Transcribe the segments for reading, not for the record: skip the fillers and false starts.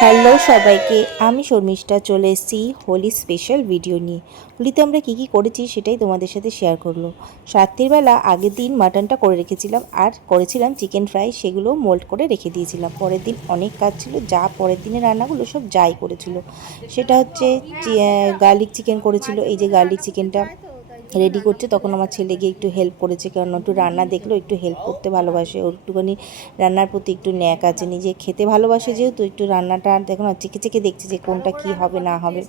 Hello সবাইকে, আমি শর্মিষ্ঠা চলে এসেছি হোলি স্পেশাল ভিডিও নিয়ে। হোলিতে আমরা কী কী করেছি সেটাই তোমাদের সাথে শেয়ার করলো। রাত্রিবেলা আগের দিন মাটনটা করে রেখেছিলাম আর করেছিলাম চিকেন ফ্রাই, সেগুলো মোল্ড করে রেখে দিয়েছিলাম। পরের দিন অনেক কাজ ছিল, যা পরের দিনের রান্নাগুলো সব যাই করেছিল। সেটা হচ্ছে গার্লিক চিকেন করেছিল। এই যে গার্লিক চিকেনটা রেডি করছে তখন আমার ছেলে গিয়ে একটু হেল্প করেছে, কারণ একটু রান্না দেখলো, একটু হেল্প করতে ভালোবাসে, ওর একটুখানি রান্নার প্রতি একটু ন্যাক আছে, নিজে খেতে ভালোবাসে যেহেতু একটু রান্নাটা দেখো না চেকে চেকে দেখছে যে কোনটা কি হবে না হবে।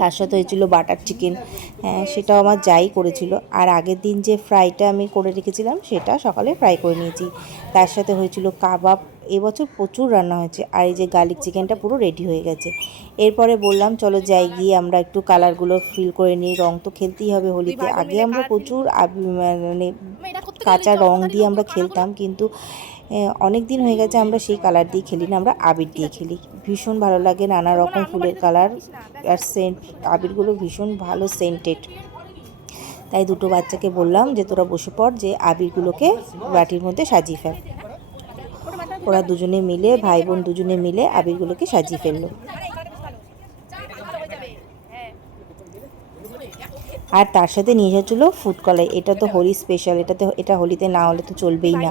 তার সাথে হয়েছিল বাটার চিকেন, হ্যাঁ সেটাও আমার যাই করেছিল। আর আগের দিন যে ফ্রাইটা আমি করে রেখেছিলাম সেটা সকালে ফ্রাই করে নিয়েছি। তার সাথে হয়েছিল কাবাব। এবছর প্রচুর রান্না হয়েছে। আর এই যে গার্লিক চিকেনটা পুরো রেডি হয়ে গেছে। এরপরে বললাম চলো যাই গিয়ে আমরা একটু কালারগুলো ফিল করে নিই, রং তো খেলতেই হবে হোলিতে। আগে আমরা প্রচুর মানে কাঁচা রং দিয়ে আমরা খেলতাম, কিন্তু অনেক দিন হয়ে গেছে আমরা সেই কালার দিয়ে খেলি না, আমরা আবির দিয়ে খেলি। ভীষণ ভালো লাগে, নানা রকম ফুলের কালার আর সেন্ট, আবিরগুলো ভীষণ ভালো সেন্টেড। তাই দুটো বাচ্চাকে বললাম যে তোরা বসে পড়, যে আবিরগুলোকে বাটির মধ্যে সাজিয়ে ফেল। ওরা দুজনে মিলে, ভাই বোন দুজনে মিলে আবিরগুলোকে সাজিয়ে ফেললো। আর তার সাথে নিয়ে যাচ্ছিল ফুড কলাই। এটা তো হোলি স্পেশাল, এটা হোলিতে না হলে তো চলবেই না।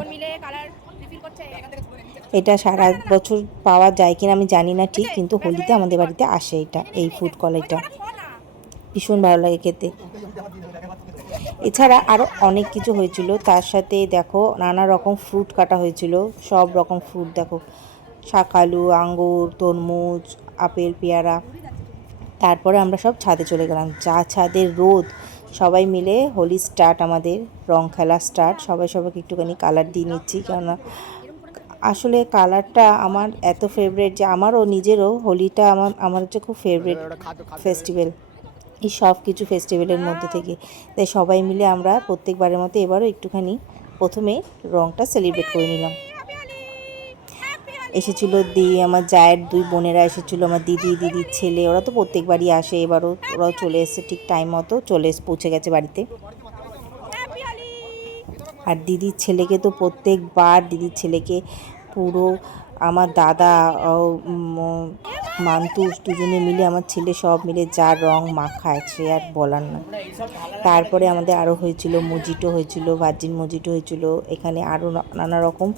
এটা সারা বছর পাওয়া যায় কিনা আমি জানি না ঠিক, কিন্তু হোলিতে আমাদের বাড়িতে আসে এটা, এই ফুড কলাইটা ভীষণ ভালো লাগে খেতে। এছাড়া আরও অনেক কিছু হয়েছিল, তার সাথে দেখো নানা রকম ফ্রুট কাটা হয়েছিল, সব রকম ফ্রুট দেখো, শাকালু, আঙ্গুর, তরমুজ, আপেল, পেয়ারা। তারপরে আমরা সব ছাদে চলে গেলাম, যা ছাদের রোদ। সবাই মিলে হোলি স্টার্ট, আমাদের রং খেলা স্টার্ট। সবাই সবাইকে একটুখানি কালার দিয়ে নিচ্ছি, কেননা আসলে কালারটা আমার এত ফেভারিট যে আমারও নিজেরও হোলিটা আমার হচ্ছে খুব ফেভারিট ফেস্টিভ্যাল এই সব কিছু ফেস্টিভ্যালের মধ্যে থেকে। তাই সবাই মিলে আমরা প্রত্যেকবারের মতো এবারও একটুখানি প্রথমে রংটা সেলিব্রেট করে নিলাম। এসেছিল আমার জায়ের দুই বোনেরা এসেছিলো, আমার দিদির ছেলে, ওরা তো প্রত্যেকবারই আসে, এবারও ওরাও চলে এসেছে ঠিক টাইম মতো, পৌঁছে গেছে বাড়িতে। আর দিদির ছেলেকে তো প্রত্যেকবার দিদির ছেলেকে পুরো আমার দাদা মান্তুষ দুজনে মিলে, আমার ছেলে সব মিলে যা রং মাখায় সে আর বলার না। তারপরে আমাদের আরও হয়েছিল মজিটো হয়েছিল, ভার্জিন মজিটো হয়েছিল, এখানে আরও নানা রকম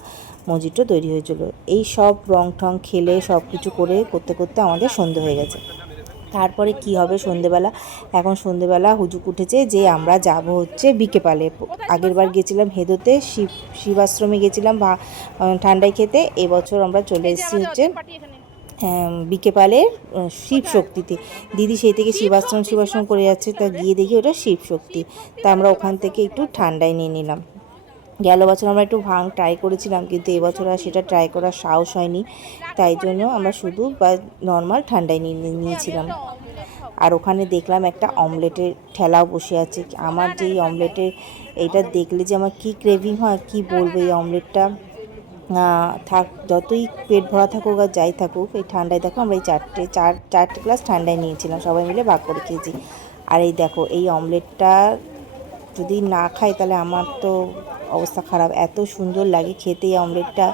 মজিটো তৈরি হয়েছিল। এই সব রং ঠং খেলে সব কিছু করতে করতে আমাদের সন্ধে হয়ে গেছে। তারপরে কি হবে সন্ধেবেলা, এখন সন্ধেবেলা হুজুক উঠেছে যে আমরা যাব হচ্ছে বিকেপালে। আগের বার গেছিলাম হেদোতে, শিবাশ্রমে গেছিলাম ঠান্ডায় খেতে। এবছর আমরা চলে এসেছি হচ্ছে বিকেপালের শিব শক্তিতে। দিদি সেই থেকে শিবাশ্রম করে যাচ্ছে, তা গিয়ে দেখি ওটা শিব শক্তি। তা আমরা ওখান থেকে একটু ঠান্ডায় নিয়ে নিলাম। গেল বছর আমরা একটু ভাং ট্রাই করেছিলাম, কিন্তু এবছর আর সেটা ট্রাই করার সাহস হয়নি, তাই জন্য আমরা শুধু নর্মাল ঠান্ডায় নিয়েছিলাম। আর ওখানে দেখলাম একটা অমলেটের ঠেলাও বসে আছে। আমার যেই অমলেটের এইটা দেখলে যে আমার কী ক্রেভিং হয় কি বলবো। এই অমলেটটা থাক, যতই পেট ভরা থাকুক আর যাই থাকুক, এই ঠান্ডায় দেখো আমরা এই চারটে গ্লাস ঠান্ডায় নিয়েছিলাম, সবাই মিলে ভাগ করে খেয়েছি। আর এই দেখো এই অমলেটটা যদি না খাই তাহলে আমার তো অবস্থা খারাপ। এত সুন্দর লাগে খেতে এই অমলেটটা,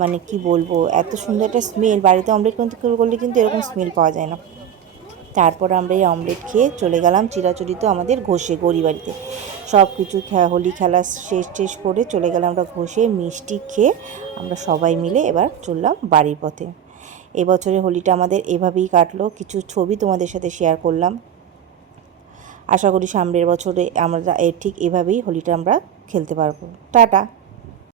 মানে কি বলবো, এত সুন্দর একটা স্মেল। বাড়িতে অমলেট করলে কিন্তু এরকম স্মেল পাওয়া যায় না। তারপর আমরা এই অমলেট খেয়ে চলে গেলাম চিরাচরিত আমাদের ঘষে গড়ি বাড়িতে। সব কিছু হোলি খেলা শেষ করে চলে গেলাম আমরা ঘষে, মিষ্টি খেয়ে আমরা সবাই মিলে এবার চললাম বাড়ির পথে। এবছরের হোলিটা আমাদের এভাবেই কাটলো, কিছু ছবি তোমাদের সাথে শেয়ার করলাম। আশা করি সামনের বছরে আমরা ঠিক এভাবেই হোলিটা আমরা খেলতে পারবো। টাটা।